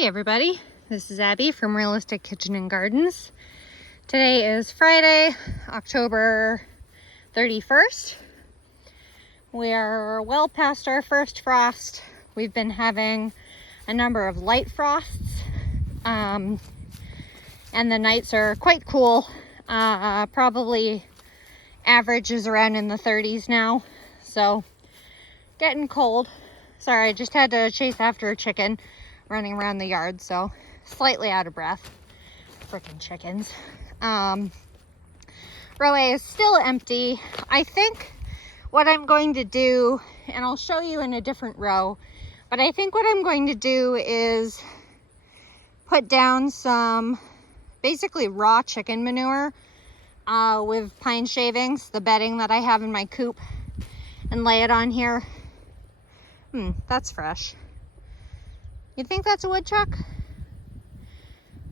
Hey everybody, this is Abby from Realistic Kitchen and Gardens. Today is Friday, October 31st. We are well past our first frost. We've been having a number of light frosts, and the nights are quite cool. Probably average is around in the 30s now, so getting cold. Sorry, I just had to chase after a chicken running around the yard, so slightly out of breath. Frickin' chickens. Row A is still empty. I think what I'm going to do, and I'll show you in a different row, but I think what I'm going to do is put down some basically raw chicken manure with pine shavings, the bedding that I have in my coop, and lay it on here. That's fresh. You think that's a woodchuck?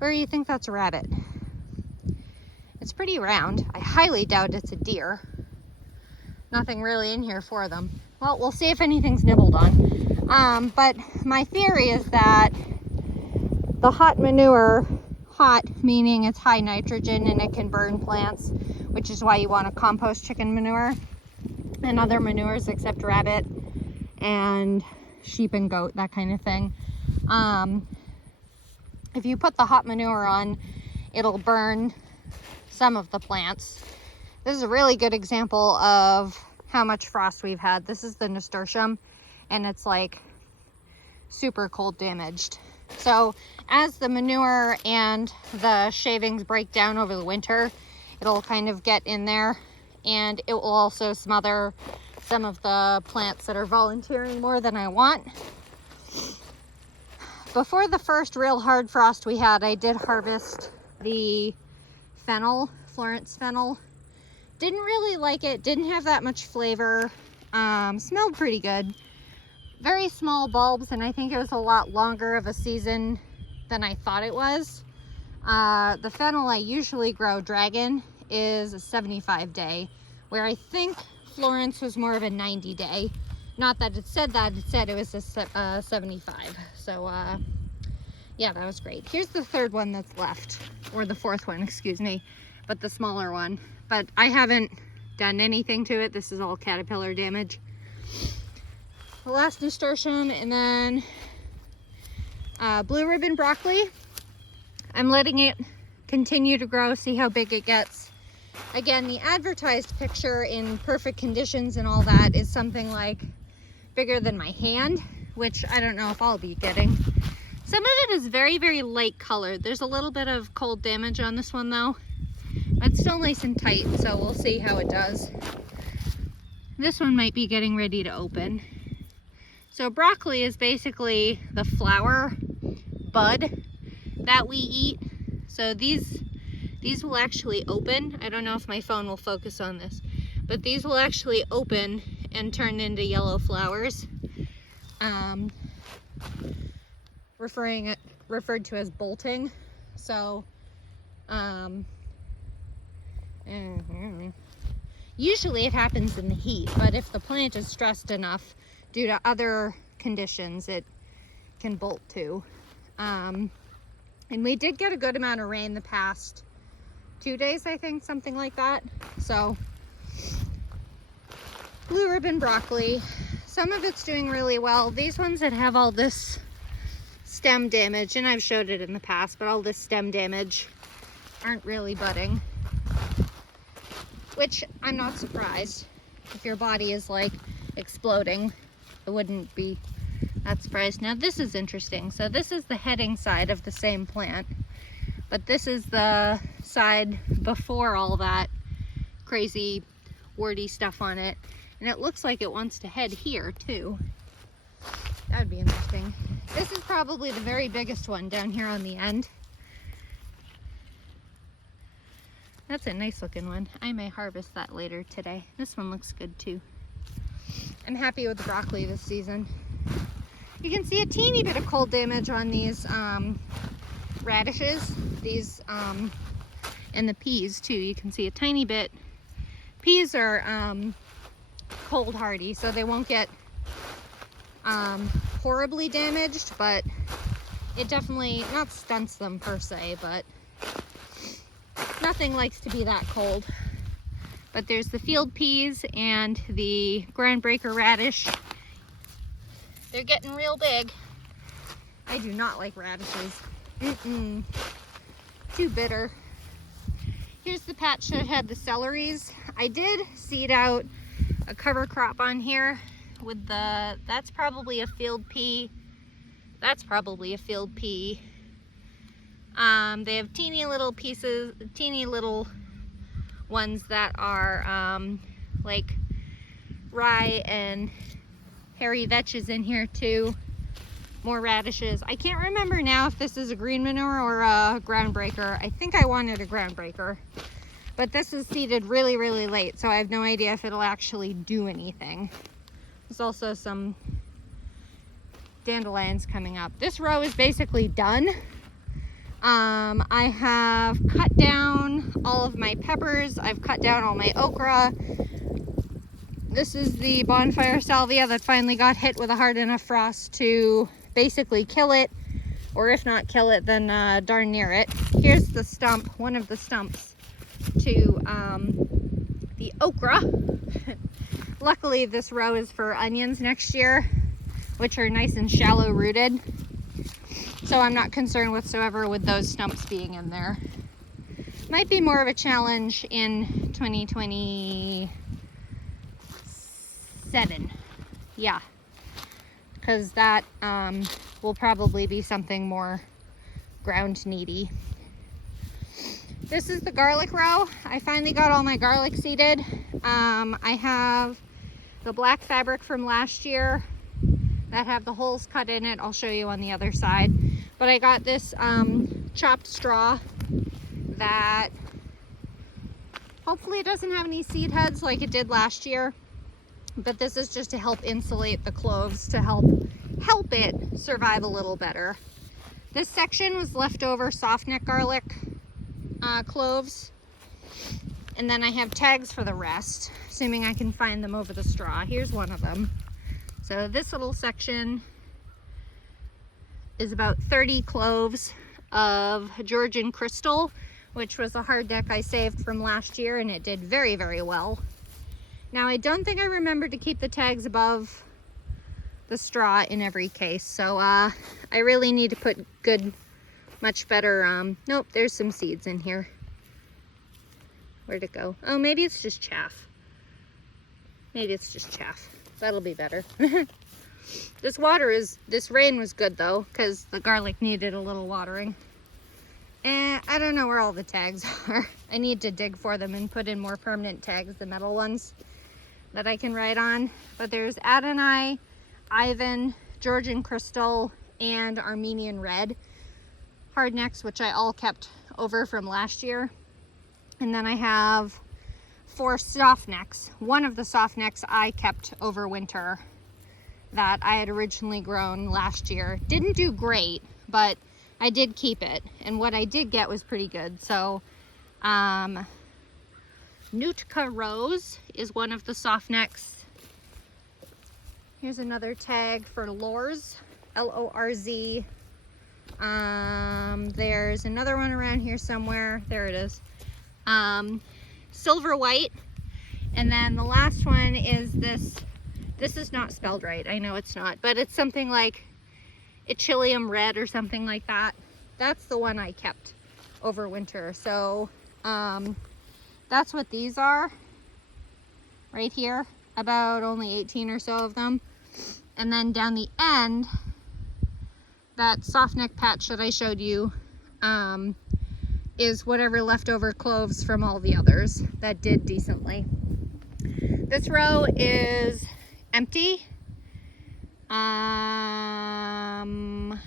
Or you think that's a rabbit? It's pretty round. I highly doubt it's a deer. Nothing really in here for them. Well, we'll see if anything's nibbled on. But my theory is that the hot manure, hot meaning it's high nitrogen and it can burn plants, which is why you want to compost chicken manure and other manures except rabbit and sheep and goat, that kind of thing. If you put the hot manure on, it'll burn some of the plants. This is a really good example of how much frost we've had. This is the nasturtium, and it's like super cold damaged. So as the manure and the shavings break down over the winter, it'll kind of get in there, and it will also smother some of the plants that are volunteering more than I want. Before the first real hard frost we had, I did harvest the fennel, Florence fennel. Didn't really like it, didn't have that much flavor, smelled pretty good. Very small bulbs, and I think it was a lot longer of a season than I thought it was. The fennel I usually grow, Dragon, is a 75 day, where I think Florence was more of a 90 day. Not that it said that, it said it was a 75. So yeah, that was great. Here's the third one that's left, or the fourth one, excuse me, but the smaller one. But I haven't done anything to it. This is all caterpillar damage. The last nasturtium, and then blue ribbon broccoli. I'm letting it continue to grow, see how big it gets. Again, the advertised picture in perfect conditions and all that is something like bigger than my hand, which I don't know if I'll be getting. Some of it is very, very light colored. There's a little bit of cold damage on this one though. It's still nice and tight, so we'll see how it does. This one might be getting ready to open. So broccoli is basically the flower bud that we eat. So these will actually open. I don't know if my phone will focus on this, but these will actually open and turn into yellow flowers. Referred to as bolting. So usually it happens in the heat, but if the plant is stressed enough due to other conditions, it can bolt too. And we did get a good amount of rain the past 2 days, I think, something like that. So blue ribbon broccoli, some of it's doing really well. These ones that have all this stem damage, and I've showed it in the past, but all this stem damage aren't really budding, which I'm not surprised. If your body is like exploding, it wouldn't be that surprised. Now this is interesting. So this is the heading side of the same plant, but this is the side before all that crazy warty stuff on it, and it looks like it wants to head here too. That would be interesting. This is probably the very biggest one down here on the end. That's a nice looking one. I may harvest that later today. This one looks good too. I'm happy with the broccoli this season. You can see a teeny bit of cold damage on these radishes, and the peas too. You can see a tiny bit. Peas are cold hardy, so they won't get horribly damaged, but it definitely, not stunts them per se, but nothing likes to be that cold. But there's the field peas and the groundbreaker radish. They're getting real big. I do not like radishes. Too bitter. Here's the patch that had the celeries. I did seed out a cover crop on here with that's probably a field pea. That's probably a field pea. They have teeny little pieces, teeny little ones that are like rye and hairy vetches in here too. More radishes. I can't remember now if this is a green manure or a groundbreaker. I think I wanted a groundbreaker, but this is seeded really, really late, so I have no idea if it'll actually do anything. There's also some dandelions coming up. This row is basically done. I have cut down all of my peppers. I've cut down all my okra. This is the bonfire salvia that finally got hit with a hard enough frost to basically kill it, or if not kill it, then darn near it. Here's the stump, one of the stumps to the okra. Luckily this row is for onions next year, which are nice and shallow rooted, so I'm not concerned whatsoever with those stumps being in there. Might be more of a challenge in 2027, yeah, because that will probably be something more ground needy. This is the garlic row. I finally got all my garlic seeded. I have the black fabric from last year that have the holes cut in it. I'll show you on the other side. But I got this chopped straw that hopefully it doesn't have any seed heads like it did last year. But this is just to help insulate the cloves, to help it survive a little better. This section was leftover softneck garlic cloves. And then I have tags for the rest, assuming I can find them over the straw. Here's one of them. So this little section is about 30 cloves of Georgian Crystal, which was a hardneck I saved from last year, and it did very, very well. Now, I don't think I remembered to keep the tags above the straw in every case, so I really need to put good, much better, nope, there's some seeds in here. Where'd it go? Oh, maybe it's just chaff. Maybe it's just chaff. That'll be better. This rain was good though, because the garlic needed a little watering. And I don't know where all the tags are. I need to dig for them and put in more permanent tags, the metal ones that I can write on. But there's Adonai, Ivan, Georgian Crystal, and Armenian Red hardnecks, which I all kept over from last year. And then I have 4 soft necks. One of the soft necks I kept over winter that I had originally grown last year. Didn't do great, but I did keep it. And what I did get was pretty good. So Nootka Rose is one of the soft necks. Here's another tag for Lorz, L-O-R-Z. There's another one around here somewhere. There it is. Silver White. And then the last one is this. This is not spelled right. I know it's not, but it's something like Echilium Red or something like that. That's the one I kept over winter. So that's what these are right here. About only 18 or so of them. And then down the end, that soft neck patch that I showed you is whatever leftover cloves from all the others that did decently. This row is empty. I'm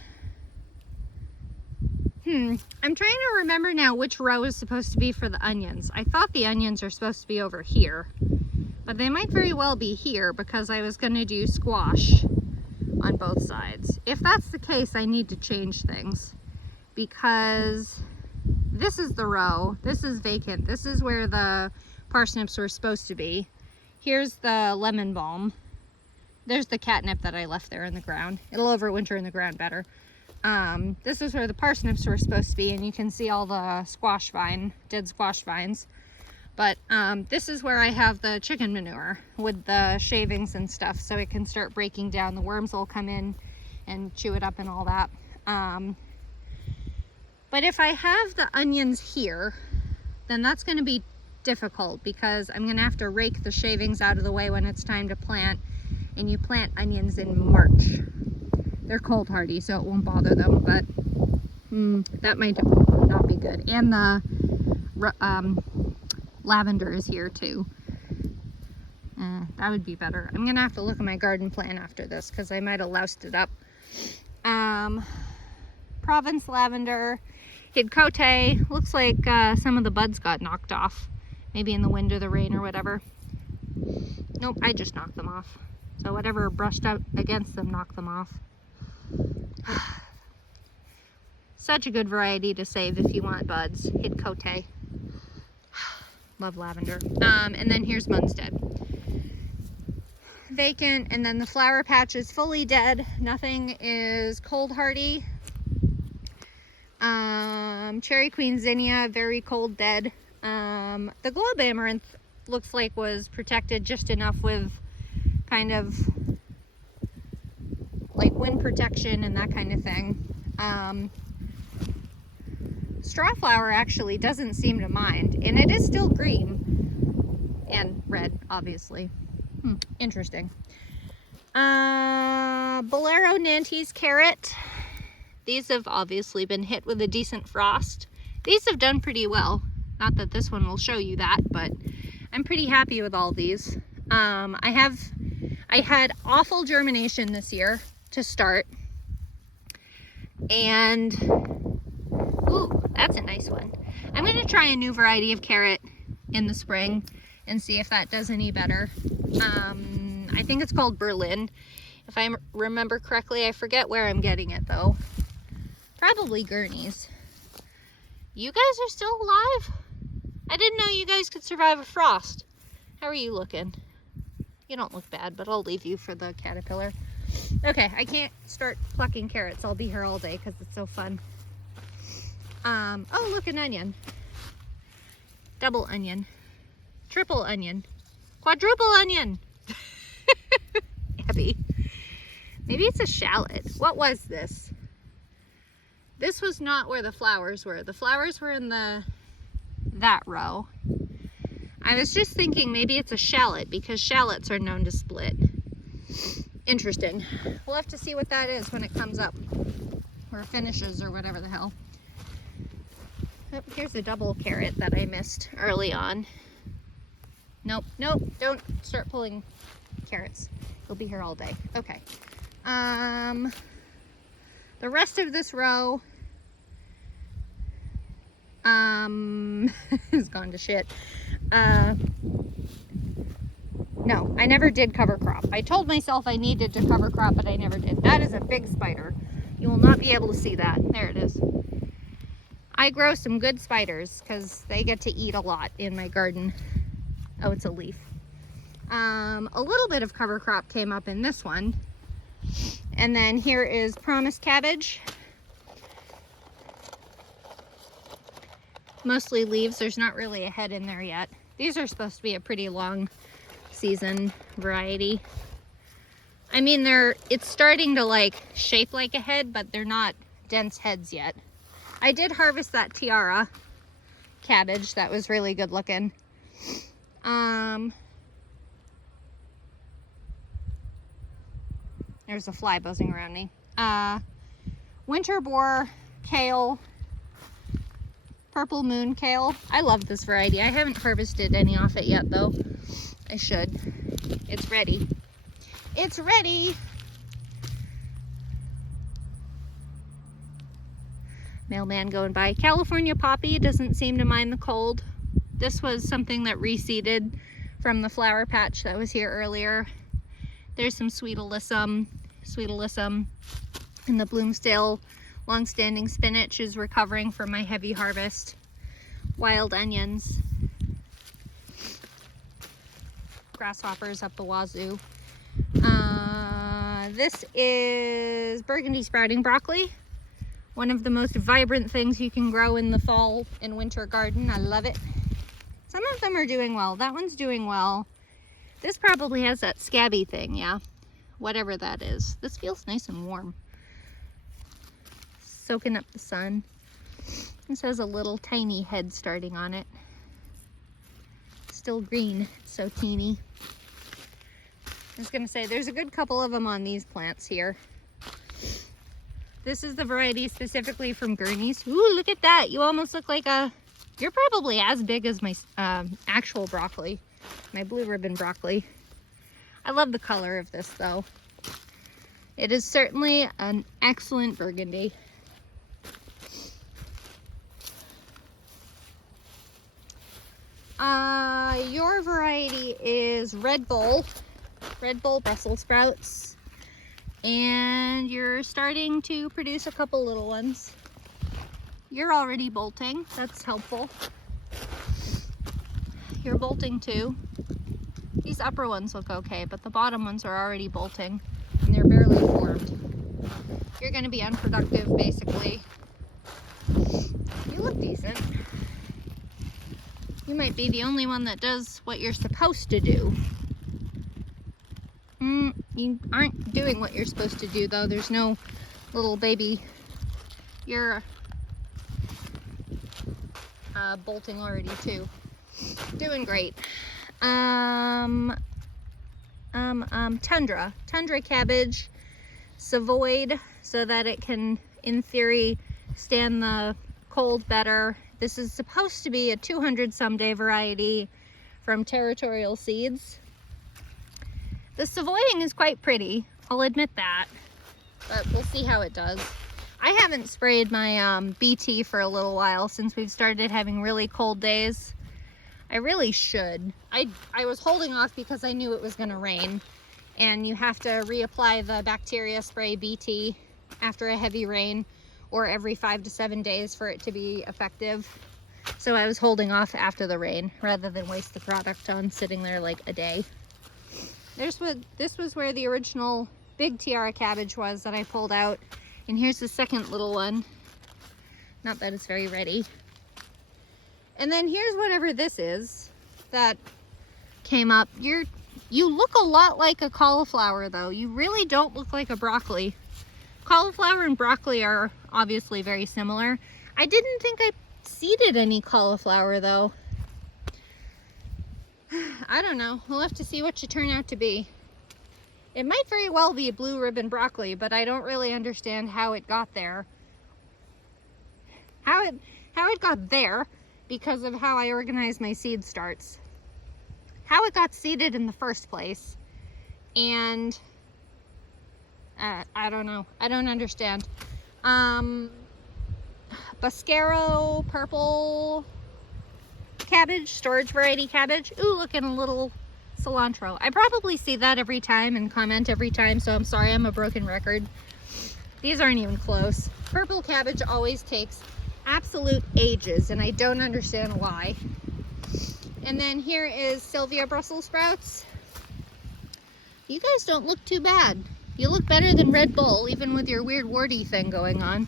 trying to remember now which row is supposed to be for the onions. I thought the onions are supposed to be over here, but they might very well be here because I was going to do squash on both sides. If that's the case, I need to change things because this is the row. This is vacant. This is where the parsnips were supposed to be. Here's the lemon balm. There's the catnip that I left there in the ground. It'll overwinter in the ground better. This is where the parsnips were supposed to be, and you can see all the dead squash vines. But this is where I have the chicken manure with the shavings and stuff, so it can start breaking down. The worms will come in and chew it up and all that. But if I have the onions here, then that's going to be difficult, because I'm going to have to rake the shavings out of the way when it's time to plant, and you plant onions in March. They're cold hardy, so it won't bother them, but that might not be good. And the lavender is here too. That would be better. I'm gonna have to look at my garden plan after this, because I might have loused it up. Provence lavender, Hidcote. Looks like some of the buds got knocked off, maybe in the wind or the rain or whatever. Nope, I just knocked them off. So whatever brushed up against them knocked them off. Such a good variety to save if you want buds. Hidcote. Love lavender. And then here's Munstead. Vacant, and then the flower patch is fully dead. Nothing is cold hardy. Cherry Queen Zinnia, very cold dead. The Globe Amaranth looks like was protected just enough with kind of like wind protection and that kind of thing. Strawflower actually doesn't seem to mind, and it is still green and red, obviously. Interesting. Bolero Nantes carrot. These have obviously been hit with a decent frost. These have done pretty well. Not that this one will show you that, but I'm pretty happy with all these. I had awful germination this year to start, and ooh, that's a nice one. I'm going to try a new variety of carrot in the spring and see if that does any better. I think it's called Berlin, if I remember correctly. I forget where I'm getting it though. Probably Gurney's. You guys are still alive? I didn't know you guys could survive a frost. How are you looking? You don't look bad, but I'll leave you for the caterpillar. Okay, I can't start plucking carrots. I'll be here all day because it's so fun. Oh, look, an onion. Double onion. Triple onion. Quadruple onion. Abby. Maybe it's a shallot. What was this? This was not where the flowers were. The flowers were in that row. I was just thinking maybe it's a shallot, because shallots are known to split. Interesting. We'll have to see what that is when it comes up, or finishes, or whatever the hell. Oh, here's a double carrot that I missed early on. Nope, nope, don't start pulling carrots. You'll be here all day. Okay. The rest of this row has gone to shit. No, I never did cover crop. I told myself I needed to cover crop, but I never did. That is a big spider. You will not be able to see that. There it is. I grow some good spiders because they get to eat a lot in my garden. Oh, it's a leaf. A little bit of cover crop came up in this one. And then here is Promise cabbage. Mostly leaves. There's not really a head in there yet. These are supposed to be a pretty long season variety. I mean, it's starting to like shape like a head, but they're not dense heads yet. I did harvest that Tiara cabbage. That was really good looking. There's a fly buzzing around me. Winter boar kale, purple moon kale. I love this variety. I haven't harvested any off it yet though. I should. It's ready. It's ready. Mailman going by. California poppy doesn't seem to mind the cold. This was something that reseeded from the flower patch that was here earlier. There's some sweet alyssum, and the Bloomsdale long-standing spinach is recovering from my heavy harvest. Wild onions. Grasshoppers up the wazoo. This is burgundy sprouting broccoli. One of the most vibrant things you can grow in the fall and winter garden. I love it. Some of them are doing well. That one's doing well. This probably has that scabby thing, yeah. Whatever that is. This feels nice and warm. Soaking up the sun. This has a little tiny head starting on it. Still green, it's so teeny. I was gonna say, there's a good couple of them on these plants here. This is the variety specifically from Gurney's. Ooh, look at that. You almost look like you're probably as big as my actual broccoli, my blue ribbon broccoli. I love the color of this though. It is certainly an excellent burgundy. Your variety is Red Bull Brussels sprouts. And you're starting to produce a couple little ones. You're already bolting, that's helpful. You're bolting too. These upper ones look okay, but the bottom ones are already bolting and they're barely formed. You're gonna be unproductive basically. You look decent. You might be the only one that does what you're supposed to do. You aren't doing what you're supposed to do though. There's no little baby. You're bolting already too. Doing great. Tundra cabbage, Savoyed, so that it can, in theory, stand the cold better. This is supposed to be a 200 someday variety from Territorial Seeds. The Savoying is quite pretty, I'll admit that, but we'll see how it does. I haven't sprayed my BT for a little while since we've started having really cold days. I really should. I was holding off because I knew it was gonna rain, and you have to reapply the bacteria spray BT after a heavy rain or every 5 to 7 days for it to be effective. So I was holding off after the rain rather than waste the product on sitting there like a day. This was where the original big tiara cabbage was that I pulled out. And here's the second little one. Not that it's very ready. And then here's whatever this is that came up. You look a lot like a cauliflower though. You really don't look like a broccoli. Cauliflower and broccoli are obviously very similar. I didn't think I seeded any cauliflower though. I don't know. We'll have to see what you turn out to be. It might very well be a blue ribbon broccoli, but I don't really understand how it got there. How it got there because of how I organize my seed starts. How it got seeded in the first place. And I don't know. I don't understand. Bosquero purple cabbage, storage variety cabbage. Ooh, look at a little cilantro. I probably see that every time and comment every time, so I'm sorry, I'm a broken record. These aren't even close. Purple cabbage always takes absolute ages, and I don't understand why. And then here is Sylvia Brussels sprouts. You guys don't look too bad. You look better than Red Bull, even with your weird warty thing going on.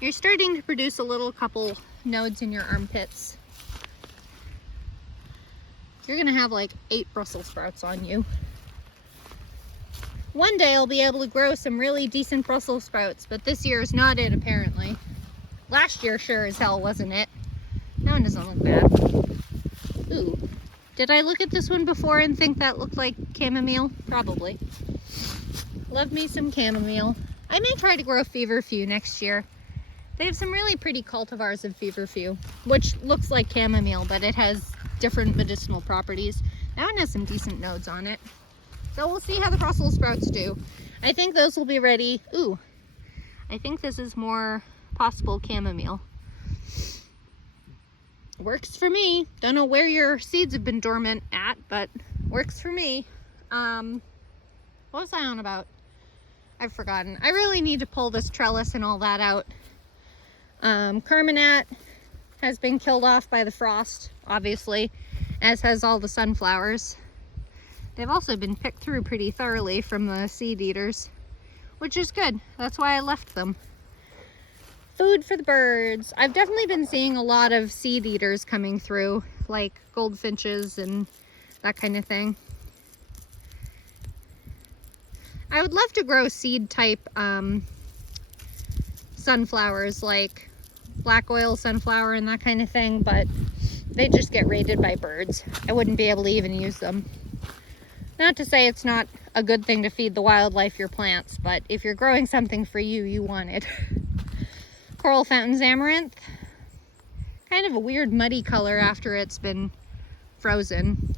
You're starting to produce a little couple nodes in your armpits. You're gonna have like 8 Brussels sprouts on you. One day I'll be able to grow some really decent Brussels sprouts, but this year is not it apparently. Last year sure as hell wasn't it. That one doesn't look bad. Ooh, did I look at this one before and think that looked like chamomile? Probably. Love me some chamomile. I may try to grow feverfew next year. They have some really pretty cultivars of feverfew, which looks like chamomile, but it has different medicinal properties. That one has some decent nodes on it. So we'll see how the Brussels sprouts do. I think those will be ready. Ooh, I think this is more possible chamomile. Works for me. Don't know where your seeds have been dormant at, but works for me. What was I on about? I've forgotten. I really need to pull this trellis and all that out. Carminat has been killed off by the frost, obviously, as has all the sunflowers. They've also been picked through pretty thoroughly from the seed eaters, which is good. That's why I left them. Food for the birds. I've definitely been seeing a lot of seed eaters coming through, like goldfinches and that kind of thing. I would love to grow seed type sunflowers, like black oil sunflower and that kind of thing, but they just get raided by birds. I wouldn't be able to even use them. Not to say it's not a good thing to feed the wildlife your plants, but if you're growing something for you, you want it. Coral Fountains Amaranth. Kind of a weird muddy color after it's been frozen.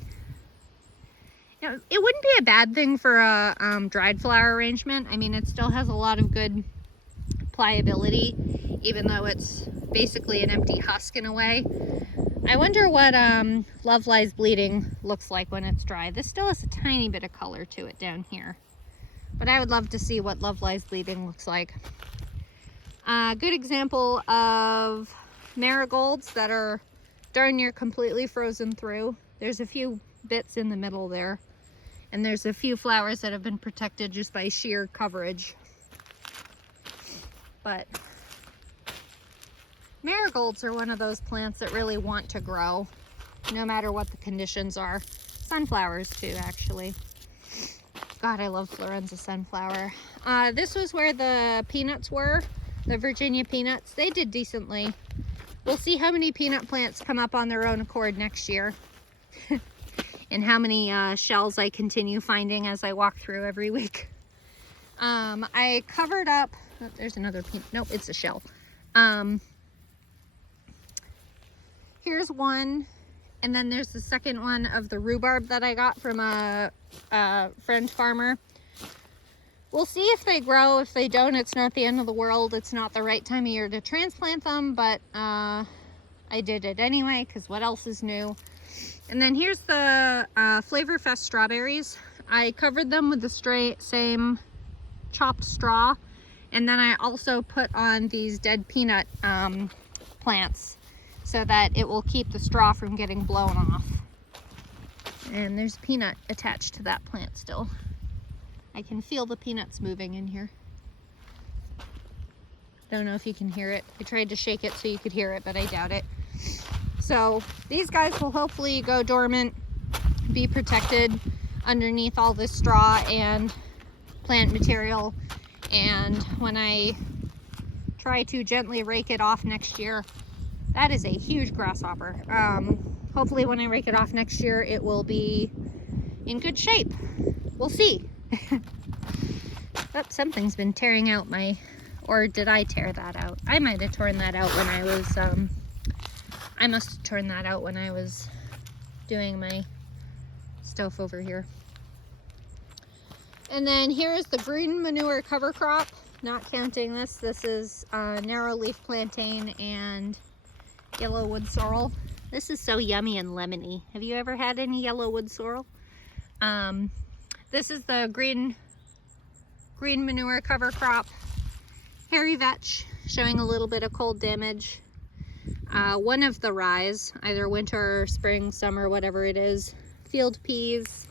You know, it wouldn't be a bad thing for a dried flower arrangement. I mean, it still has a lot of good pliability, even though it's basically an empty husk in a way. I wonder what Love Lies Bleeding looks like when it's dry. This still has a tiny bit of color to it down here, but I would love to see what Love Lies Bleeding looks like. A good example of marigolds that are darn near completely frozen through. There's a few bits in the middle there, and there's a few flowers that have been protected just by sheer coverage. But marigolds are one of those plants that really want to grow, no matter what the conditions are. Sunflowers too, actually. God, I love Florenza sunflower. This was where the peanuts were, the Virginia peanuts. They did decently. We'll see how many peanut plants come up on their own accord next year. And how many shells I continue finding as I walk through every week. I covered up, oh, there's another peanut, nope, it's a shell. Here's one, and then there's the second one of the rhubarb that I got from a friend farmer. We'll see if they grow. If they don't, it's not the end of the world. It's not the right time of year to transplant them, but I did it anyway, because what else is new? And then here's the Flavor Fest strawberries. I covered them with the same chopped straw, and then I also put on these dead peanut plants so that it will keep the straw from getting blown off. And there's peanut attached to that plant still. I can feel the peanuts moving in here. Don't know if you can hear it. I tried to shake it so you could hear it, but I doubt it. So these guys will hopefully go dormant, be protected underneath all this straw and plant material. And when I try to gently rake it off next year, that is a huge grasshopper. Hopefully when I rake it off next year, it will be in good shape. We'll see. Oh, something's been tearing out my, or did I tear that out? I might have torn that out when I was, I must have torn that out when I was doing my stuff over here. And then here's the green manure cover crop, not counting this. This is narrow leaf plantain and yellow wood sorrel. This is so yummy and lemony. Have you ever had any yellow wood sorrel? This is the green manure cover crop. Hairy vetch, showing a little bit of cold damage. One of the rye, either winter or spring, summer, whatever it is. Field peas,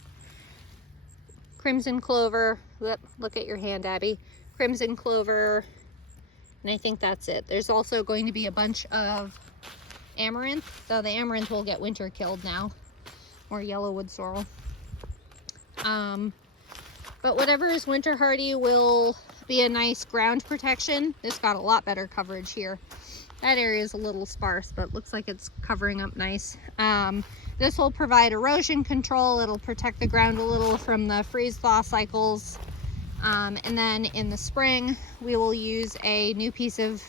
crimson clover. Look at your hand, Abby. Crimson clover, and I think that's it. There's also going to be a bunch of amaranth, though the amaranth will get winter killed now, or yellow wood sorrel. But whatever is winter hardy will be a nice ground protection. This got a lot better coverage here. That area is a little sparse, but looks like it's covering up nice. This will provide erosion control. It'll protect the ground a little from the freeze-thaw cycles. And then in the spring, we will use a new piece of,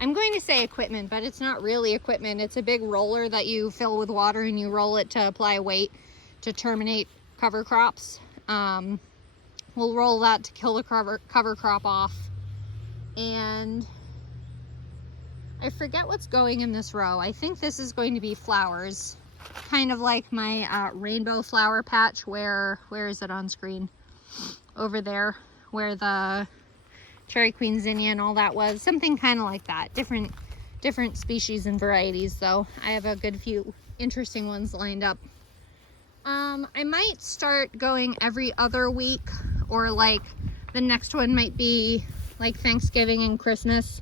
I'm going to say equipment, but it's not really equipment. It's a big roller that you fill with water and you roll it to apply weight to terminate cover crops. We'll roll that to kill the cover crop off. And I forget what's going in this row. I think this is going to be flowers, kind of like my rainbow flower patch. Where is it on screen? Over there, where the Cherry Queen Zinnia and all that was. Something kind of like that. Different species and varieties, though. I have a good few interesting ones lined up. I might start going every other week, or like the next one might be like Thanksgiving and Christmas,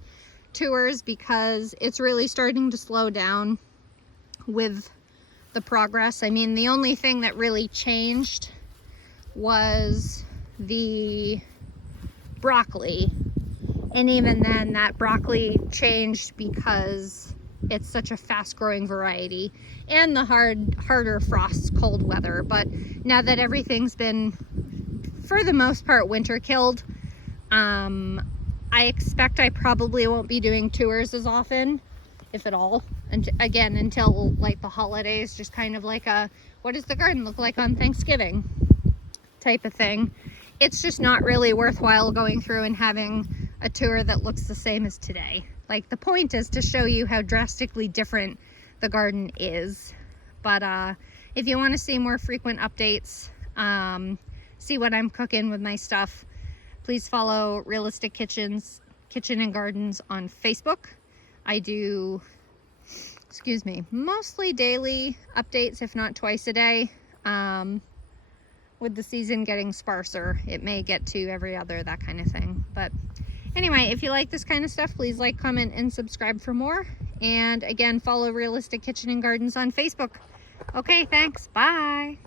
tours because it's really starting to slow down with the progress. I mean, the only thing that really changed was the broccoli, and even then that broccoli changed because it's such a fast growing variety, and the harder frosts, cold weather. But now that everything's been for the most part winter killed, I expect I probably won't be doing tours as often, if at all, and again until like the holidays, just kind of like a what does the garden look like on Thanksgiving type of thing. It's just not really worthwhile going through and having a tour that looks the same as today. Like, the point is to show you how drastically different the garden is. But if you want to see more frequent updates, see what I'm cooking with my stuff, please follow Realistic Kitchen and Gardens on Facebook. I do, mostly daily updates, if not twice a day. With the season getting sparser, it may get to every other, that kind of thing. But anyway, if you like this kind of stuff, please like, comment, and subscribe for more. And again, follow Realistic Kitchen and Gardens on Facebook. Okay, thanks. Bye.